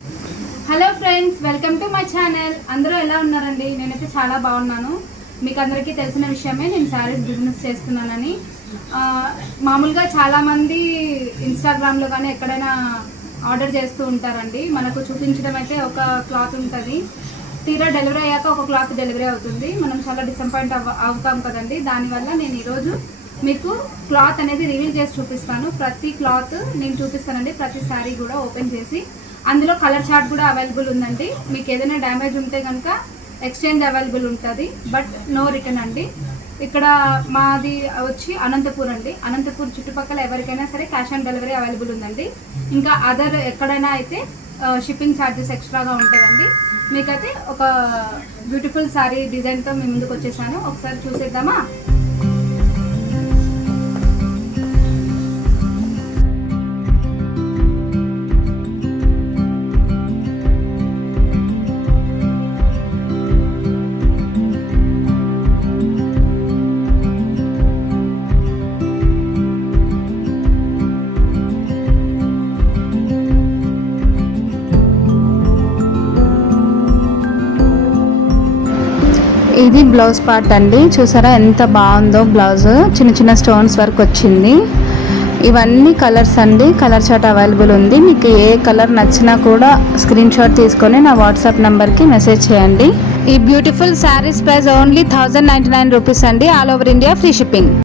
Hello friends, welcome to my channel. అందరూ ఎలా ఉన్నారండి? నేనైతే చాలా బాగున్నాను. మీకు అందరికీ తెలిసిన విషయమే, నేను శారీస్ బిజినెస్ చేస్తున్నానని. మామూలుగా చాలామంది ఇన్స్టాగ్రామ్లో కానీ ఎక్కడైనా ఆర్డర్ చేస్తూ ఉంటారండి. మనకు చూపించడం అయితే ఒక క్లాత్ ఉంటుంది, తీరా డెలివరీ అయ్యాక ఒక క్లాత్ డెలివరీ అవుతుంది. మనం చాలా డిసప్పాయింట్ అవుతాం కదండి. దానివల్ల నేను ఈరోజు మీకు క్లాత్ అనేది రివీల్ చేసి చూపిస్తాను. ప్రతి క్లాత్ నేను చూపిస్తానండి, ప్రతి శారీ కూడా ఓపెన్ చేసి. అందులో కలర్ చార్ట్ కూడా అవైలబుల్ ఉందండి. మీకు ఏదైనా డ్యామేజ్ ఉంటే కనుక ఎక్స్చేంజ్ అవైలబుల్ ఉంటుంది, బట్ నో రిటర్న్ అండి. ఇక్కడ మాది వచ్చి అనంతపూర్ అండి. అనంతపూర్ చుట్టుపక్కల ఎవరికైనా సరే క్యాష్ ఆన్ డెలివరీ అవైలబుల్ ఉందండి. ఇంకా అదర్ ఎక్కడైనా అయితే షిప్పింగ్ ఛార్జెస్ ఎక్స్ట్రాగా ఉంటుందండి. మీకైతే ఒక బ్యూటిఫుల్ శారీ డిజైన్తో మీ ముందుకు వచ్చేసాను. ఒకసారి చూసేద్దామా? ఇది బ్లౌజ్ పార్ట్ అండి. చూసారా ఎంత బాగుందో బ్లౌజ్, చిన్న చిన్న స్టోన్స్ వర్క్ వచ్చింది. ఇవన్నీ కలర్స్ అండి. కలర్ చార్ట్ అవైలబుల్ ఉంది. మీకు ఏ కలర్ నచ్చినా కూడా స్క్రీన్ షాట్ తీసుకొని నా వాట్సాప్ నెంబర్కి మెసేజ్ చేయండి. ఈ beautiful saris price only 1099 rupees అండి. All over India free shipping.